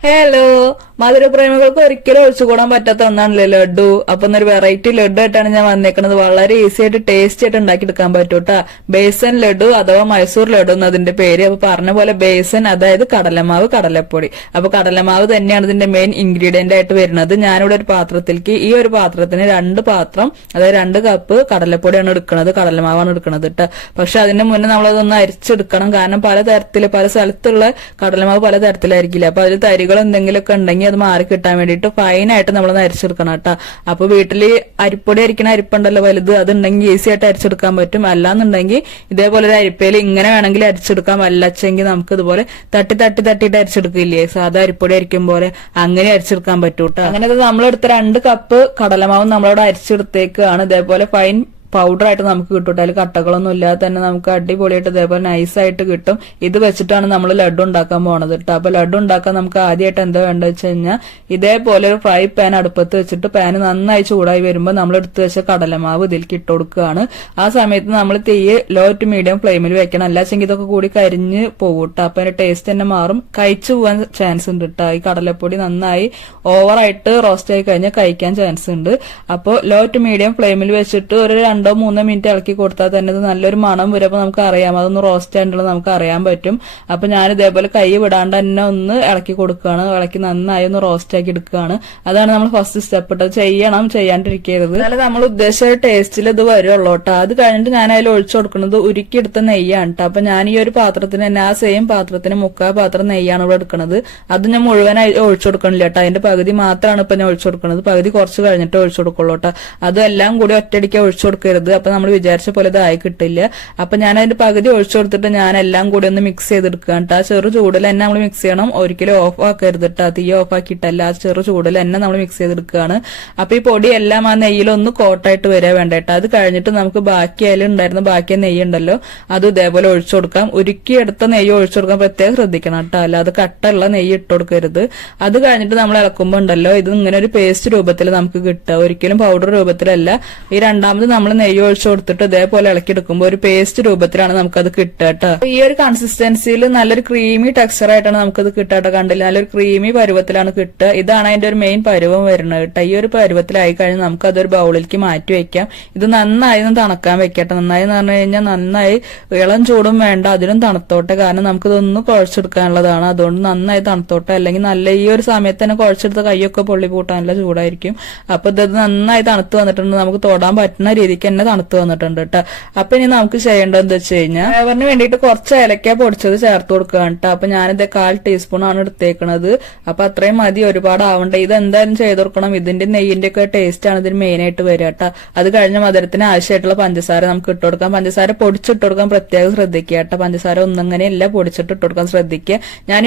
Hello. മധുരപ്രേമികൾക്ക് ഒരിക്കലും ഒഴിച്ചുകൂടാൻ പറ്റാത്ത ഒന്നാണല്ലേ ലഡു. അപ്പൊ ഒരു വെറൈറ്റി ലഡു ആയിട്ടാണ് ഞാൻ വന്നേക്കുന്നത് വളരെ ഈസി ആയിട്ട് ടേസ്റ്റി ആയിട്ട് ഉണ്ടാക്കിയെടുക്കാൻ പറ്റൂട്ടാ. ബേസൻ ലഡു അഥവാ മൈസൂർ ലഡു എന്നതിന്റെ പേര്. അപ്പൊ പറഞ്ഞ പോലെ ബേസൻ അതായത് കടലമാവ് കടലപ്പൊടി. അപ്പൊ കടലമാവ് തന്നെയാണ് ഇതിന്റെ മെയിൻ ഇൻഗ്രീഡിയന്റ് ആയിട്ട് വരുന്നത്. ഞാനിവിടെ ഒരു പാത്രത്തിലേക്ക് ഈ ഒരു പാത്രത്തിന് രണ്ട് പാത്രം അതായത് രണ്ട് കപ്പ് കടലപ്പൊടിയാണ് എടുക്കുന്നത് കടലമാവാണ് എടുക്കുന്നത് കേട്ടോ പക്ഷെ അതിന് മുന്നേ നമ്മളതൊന്ന് അരിച്ചെടുക്കണം. കാരണം പല തരത്തിൽ പല സ്ഥലത്തുള്ള കടലമാവ് പല തരത്തിലായിരിക്കില്ല അപ്പൊ അതിൽ തരികൾ എന്തെങ്കിലുമൊക്കെ ഉണ്ടെങ്കിൽ അത് മാറി കിട്ടാൻ വേണ്ടിയിട്ട് ഫൈനായിട്ട് നമ്മളൊന്ന് അരിച്ചെടുക്കണം കേട്ടോ. അപ്പൊ വീട്ടിൽ അരിപ്പൊടി അരിക്കണ അരിപ്പുണ്ടല്ലോ വലുത് അതുണ്ടെങ്കിൽ ഈസി ആയിട്ട് അരിച്ചെടുക്കാൻ പറ്റും. അല്ലാന്നുണ്ടെങ്കിൽ ഇതേപോലെ ഒരു അരിപ്പയിൽ ഇങ്ങനെ വേണമെങ്കിൽ അരിച്ചെടുക്കാം. അല്ലച്ചെങ്കിൽ നമുക്ക് ഇതുപോലെ തട്ടി തട്ടി തട്ടിയിട്ട് അരിച്ചെടുക്കില്ലേ? സാധാ അരിപ്പൊടി അരിക്കും പോലെ അങ്ങനെ അരിച്ചെടുക്കാൻ പറ്റൂട്ടോ അങ്ങനെ നമ്മളെടുത്ത രണ്ട് കപ്പ് കടലമാവും നമ്മളവിടെ അരിച്ചെടുത്തേക്കാണ്. ഇതേപോലെ ഫൈൻ പൗഡർ ആയിട്ട് നമുക്ക് കിട്ടും അതിൽ കട്ടകളൊന്നും ഇല്ലാതെ തന്നെ നമുക്ക് അടിപൊളിയായിട്ട് ഇതേപോലെ നൈസായിട്ട് കിട്ടും. ഇത് വെച്ചിട്ടാണ് നമ്മൾ ലഡു ഉണ്ടാക്കാൻ പോണത് കേട്ടോ. അപ്പൊ ലഡു ഉണ്ടാക്കാൻ നമുക്ക് ആദ്യമായിട്ട് എന്താ വേണ്ടത് വെച്ച് കഴിഞ്ഞാൽ ഇതേപോലെ ഒരു ഫ്രൈ പാൻ അടുപ്പത്ത് വെച്ചിട്ട് പാൻ നന്നായി ചൂടായി വരുമ്പോൾ നമ്മൾ എടുത്തു വെച്ച കടലമാവ് ഇതിലേക്ക് ഇട്ട് കൊടുക്കുകയാണ്. ആ സമയത്ത് നമ്മൾ തീയ് ലോ ടു മീഡിയം ഫ്ലെയിമിൽ വെക്കണം. അല്ലാച്ചെങ്കിൽ ഇതൊക്കെ കൂടി കരിഞ്ഞ് പോകും കേട്ടോ. അപ്പൊ അതിന്റെ ടേസ്റ്റ് തന്നെ മാറും. കഴിച്ചു പോകാൻ ചാൻസ് ഉണ്ട് കേട്ടോ. ഈ കടലപ്പൊടി നന്നായി ഓവറായിട്ട് റോസ്റ്റ് ആയി കഴിഞ്ഞാൽ കഴിക്കാൻ ചാൻസ് ഉണ്ട്. അപ്പോൾ ലോ ടു മീഡിയം ഫ്ലെയിമിൽ വെച്ചിട്ട് ഒരു രണ്ടോ മൂന്നോ മിനിറ്റ് ഇളക്കി കൊടുത്താൽ തന്നെ ഇത് നല്ലൊരു മണം വരുമ്പോൾ നമുക്ക് അറിയാം. അതൊന്ന് റോസ്റ്റ് ആയിട്ടുള്ളത് നമുക്ക് അറിയാൻ പറ്റും. അപ്പൊ ഞാൻ ഇതേപോലെ കൈ വിടാണ്ട് തന്നെ ഒന്ന് ഇളക്കി കൊടുക്കുകയാണ്. ഇളക്കി നന്നായി ഒന്ന് റോസ്റ്റ് ആക്കി എടുക്കുകയാണ്. അതാണ് നമ്മൾ ഫസ്റ്റ് സ്റ്റെപ്പ് ഇട്ടത് ചെയ്യണം. ചെയ്യാണ്ടിരിക്കരുത്. അല്ല നമ്മൾ ഉദ്ദേശിച്ച ടേസ്റ്റിൽ ഇത് വരുള്ളൂ കേട്ടോ അത് കഴിഞ്ഞിട്ട് ഞാൻ അതിൽ ഒഴിച്ചു കൊടുക്കുന്നത് ഉരുക്കിയെടുത്ത നെയ്യാണ് കേട്ടോ അപ്പൊ ഞാൻ ഈ ഒരു പാത്രത്തിന് തന്നെ ആ സെയിം പാത്രത്തിന് മുക്കാൽ പാത്രം നെയ്യാണ് ഇവിടെ എടുക്കുന്നത്. അത് ഞാൻ മുഴുവനായി ഒഴിച്ചു കൊടുക്കണില്ല കേട്ടോ അതിന്റെ പകുതി മാത്രമാണ് ഇപ്പൊ ഞാൻ ഒഴിച്ചു കൊടുക്കുന്നത്. പകുതി കുറച്ച് കഴിഞ്ഞിട്ട് ഒഴിച്ചു കൊടുക്കുള്ളൂ കേട്ടോ അതെല്ലാം കൂടി ഒറ്റയടിക്ക് ഒഴിച്ചു കൊടുക്കരുത് അപ്പൊ നമ്മൾ വിചാരിച്ച പോലെ ഇതായി കിട്ടില്ല. അപ്പൊ ഞാൻ അതിന്റെ പകുതി ഒഴിച്ചു കൊടുത്തിട്ട് ഞാൻ എല്ലാം കൂടി ഒന്ന് മിക്സ് ചെയ്തെടുക്കുക കേട്ടോ. ആ ചെറു ചൂടിൽ തന്നെ നമ്മൾ മിക്സ് ചെയ്യണം. ഒരിക്കലും ഓഫ് ആക്കരുത് കേട്ടോ. തീ ഓഫ് ആക്കിയിട്ടല്ല. ചെറു ചൂടിൽ തന്നെ നമ്മൾ മിക്സ് ചെയ്തെടുക്കുകയാണ്. അപ്പൊ ഈ പൊടി എല്ലാം ആ നെയ്യിലൊന്ന് കോട്ടായിട്ട് വരാൻ വേണ്ട കേട്ടോ. അത് കഴിഞ്ഞിട്ട് നമുക്ക് ബാക്കി അതിൽ ഉണ്ടായിരുന്ന ബാക്കി നെയ്യ് ഉണ്ടല്ലോ അത് ഇതേപോലെ ഒഴിച്ചു കൊടുക്കാം. ഉരുക്കി എടുത്ത നെയ്യ് ഒഴിച്ചു കൊടുക്കാൻ പ്രത്യേകം ശ്രദ്ധിക്കണം കേട്ടോ. അല്ലാതെ കട്ടുള്ള നെയ്യ് ഇട്ട് കൊടുക്കരുത്. അത് കഴിഞ്ഞിട്ട് നമ്മൾ ഇളക്കുമ്പോൾ ഉണ്ടല്ലോ ഇത് ഇങ്ങനെ ഒരു പേസ്റ്റ് രൂപത്തിൽ നമുക്ക് കിട്ടുക. ഒരിക്കലും പൗഡർ രൂപത്തിലല്ല. ഈ രണ്ടാമത് നമ്മൾ നെയ്യ് ഒഴിച്ചു കൊടുത്തിട്ട് ഇതേപോലെ ഇളക്കി എടുക്കുമ്പോൾ ഒരു പേസ്റ്റ് രൂപത്തിലാണ് നമുക്കത് കിട്ടുക കേട്ടോ. ഈ ഒരു കൺസിസ്റ്റൻസിയിൽ നല്ലൊരു ക്രീമി ടെക്സ്ചർ ആയിട്ടാണ് നമുക്കത് കിട്ടുക കേട്ടോ. കണ്ടില്ല? നല്ലൊരു ക്രീമി പരുവത്തിലാണ് കിട്ടുക. ഇതാണ് അതിന്റെ ഒരു മെയിൻ പരുവം വരുന്നത് കേട്ടോ. ഈ ഒരു പരുവത്തിലായി കഴിഞ്ഞാൽ നമുക്ക് അതൊരു ബൗളിലേക്ക് മാറ്റി വെക്കാം. ഇത് നന്നായി ഒന്ന് തണക്കാൻ വെക്കട്ടെ. നന്നായി എന്ന് പറഞ്ഞു കഴിഞ്ഞാൽ നന്നായി ഇളം ചൂടും വേണ്ട. അതിനും തണുത്തോട്ടെ. കാരണം നമുക്കിതൊന്ന് കുഴച്ചെടുക്കാനുള്ളതാണ്. അതുകൊണ്ട് നന്നായി തണുത്തോട്ടെ. അല്ലെങ്കിൽ നല്ല ഈ ഒരു സമയത്ത് തന്നെ കുഴച്ചെടുത്ത കൈയൊക്കെ പൊള്ളി പൂട്ടാനുള്ള ചൂടായിരിക്കും. അപ്പൊ ഇത് നന്നായി തണുത്ത് വന്നിട്ടുണ്ട്. നമുക്ക് തൊടാൻ പറ്റുന്ന രീതിക്ക് തന്നെ തണുത്ത് വന്നിട്ടുണ്ട് കേട്ടോ അപ്പൊ ഇനി നമുക്ക് ചെയ്യേണ്ടത് എന്താ വെച്ച് കഴിഞ്ഞാൽ ഫ്ലേവറിന് വേണ്ടിയിട്ട് കുറച്ച് ഏലക്ക പൊടിച്ചത് ചേർത്ത് കൊടുക്കുകയാണ് കേട്ടോ അപ്പൊ ഞാനിത് കാൽ ടീസ്പൂൺ ആണ് എടുത്തേക്കണത്. അപ്പൊ അത്രയും മതി ഒരുപാട് ആവണ്ട ഇത് എന്തായാലും ചെയ്ത് കൊടുക്കണം. ഇതിന്റെ നെയ്യിന്റെ ഒക്കെ ടേസ്റ്റ് ആണ് ഇതിന് മെയിൻ ആയിട്ട് വരിക കേട്ടോ അത് കഴിഞ്ഞ മധുരത്തിന് ആവശ്യമായിട്ടുള്ള പഞ്ചസാര നമുക്ക് ഇട്ട് കൊടുക്കാം. പഞ്ചസാര പൊടിച്ചിട്ട് കൊടുക്കാൻ പ്രത്യേകം ശ്രദ്ധിക്കുക കേട്ടോ പഞ്ചസാര ഒന്നങ്ങനെയല്ല പൊടിച്ചിട്ട് ഇട്ട് കൊടുക്കാൻ ശ്രദ്ധിക്കുക.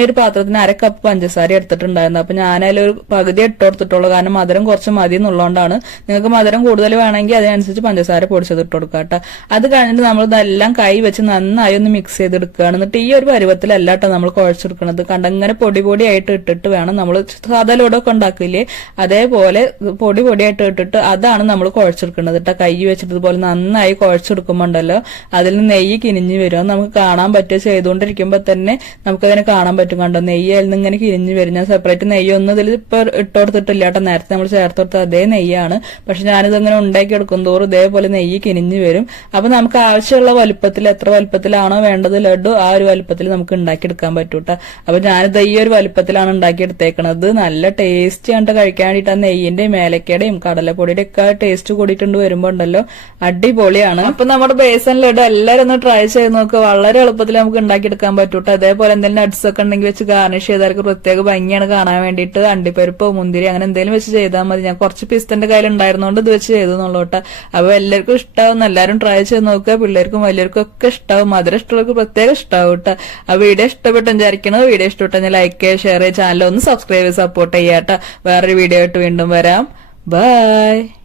ഒരു പാത്രത്തിന് അര കപ്പ് പഞ്ചസാര എടുത്തിട്ടുണ്ടായിരുന്നു. അപ്പൊ ഞാൻ ഒരു പകുതി ഇട്ട് കൊടുത്തിട്ടുള്ളൂ. കാരണം മധുരം കുറച്ച് മതി എന്നുള്ളതുകൊണ്ടാണ് നിങ്ങൾക്ക് മധുരം കൂടുതൽ വേണമെങ്കിൽ അതിനനുസരിച്ച് പഞ്ചസാര പൊടിച്ചത് ഇട്ട് കൊടുക്കുക കേട്ടോ അത് കഴിഞ്ഞിട്ട് നമ്മൾ ഇതെല്ലാം കൈ വെച്ച് നന്നായി ഒന്ന് മിക്സ് ചെയ്തെടുക്കുകയാണ്. എന്നിട്ട് ഈ ഒരു പരുവത്തിലല്ല കേട്ടോ നമ്മൾ കുഴച്ചെടുക്കുന്നത് കണ്ടങ്ങനെ പൊടി പൊടിയായിട്ട് ഇട്ടിട്ട് വേണം നമ്മൾ സാധാ ലോഡൊക്കെ ഉണ്ടാക്കില്ലേ? അതേപോലെ പൊടി പൊടിയായിട്ട് ഇട്ടിട്ട് അതാണ് നമ്മൾ കുഴച്ചെടുക്കുന്നത് കേട്ടോ കൈ വെച്ചിട്ട് ഇതുപോലെ നന്നായി കുഴച്ചെടുക്കുമ്പോൾ ഉണ്ടല്ലോ അതിൽ നിന്ന് നെയ്യ് കിനിഞ്ഞ് വരും. നമുക്ക് കാണാൻ പറ്റുക ചെയ്തുകൊണ്ടിരിക്കുമ്പോൾ തന്നെ നമുക്കതിനെ കാണാൻ പറ്റും കണ്ടോ? നെയ്യ് അതിൽ നിന്ന് ഇങ്ങനെ കിരിഞ്ഞ് വരും. ഞാൻ സെപ്പറേറ്റ് നെയ്യ് ഒന്നും ഇതിൽ ഇപ്പൊ ഇട്ട് കൊടുത്തിട്ടില്ല കേട്ടോ നേരത്തെ നമ്മൾ ചേർത്ത് കൊടുത്ത അതേ നെയ്യാണ്. പക്ഷെ ഞാനിത് ഇങ്ങനെ ഉണ്ടാക്കി എടുക്കും തോറും ഇതേപോലെ നെയ്യ് കിനിഞ്ഞു വരും. അപ്പൊ നമുക്ക് ആവശ്യമുള്ള വലുപ്പത്തിൽ എത്ര വലുപ്പത്തിലാണോ വേണ്ടത് ലഡു ആ ഒരു വലുപ്പത്തിൽ നമുക്ക് ഉണ്ടാക്കിയെടുക്കാൻ പറ്റൂട്ട. അപ്പൊ ഞാനിത് ഈ ഒരു വലുപ്പത്തിലാണ് ഉണ്ടാക്കിയെടുത്തേക്കണത്. നല്ല ടേസ്റ്റ് കണ്ട് കഴിക്കാൻ വേണ്ടിയിട്ട് ആ നെയ്യിന്റെ മേലക്കയുടെയും കടലപ്പൊടിയുടെ ഒക്കെ ടേസ്റ്റ് കൂടിയിട്ടുണ്ട് വരുമ്പോ ഉണ്ടല്ലോ. അടിപൊളിയാണ്. അപ്പൊ നമ്മുടെ ബേസൻ ലഡു എല്ലാവരും ഒന്ന് ട്രൈ ചെയ്ത് നോക്കുക വളരെ എളുപ്പത്തിൽ നമുക്ക് ഉണ്ടാക്കിയെടുക്കാൻ പറ്റൂട്ടോ. അതേപോലെ എന്തെങ്കിലും നട്ട്സ് ഒക്കെ ഉണ്ടെങ്കിൽ വെച്ച് ഗാർണിഷ് ചെയ്താൽ പ്രത്യേക ഭംഗിയാണ് കാണാൻ വേണ്ടിയിട്ട്. അണ്ടിപ്പരിപ്പോ മുന്തിരി അങ്ങനെ എന്തെങ്കിലും വെച്ച് ചെയ്താൽ മതി. ഞാൻ കുറച്ച് പിസ്തന്റെ കയ്യിൽ ഉണ്ടായിരുന്നോണ്ട് ഇത് വെച്ച് ചെയ്തു എന്നുള്ളൂട്ടോ അപ്പൊ എല്ലാവർക്കും ഇഷ്ടാവും എല്ലാവരും ട്രൈ ചെയ്ത് നോക്കുക. പിള്ളേർക്കും വലിയവർക്കും ഒക്കെ ഇഷ്ടാവും. മധുരം ഇഷ്ടമുള്ളവർക്ക് പ്രത്യേകം ഇഷ്ടാവും കേട്ടോ ആ വീഡിയോ ഇഷ്ടപ്പെട്ടു വിചാരിക്കുന്നത് വീഡിയോ ഇഷ്ടപ്പെട്ടു ലൈക്ക് ചെയ്യുക ഷെയർ ചെയ്യുക ചാനൽ ഒന്ന് സബ്സ്ക്രൈബ് സപ്പോർട്ട് ചെയ്യാട്ടോ വേറൊരു വീഡിയോ ആയിട്ട് വീണ്ടും വരാം. ബൈ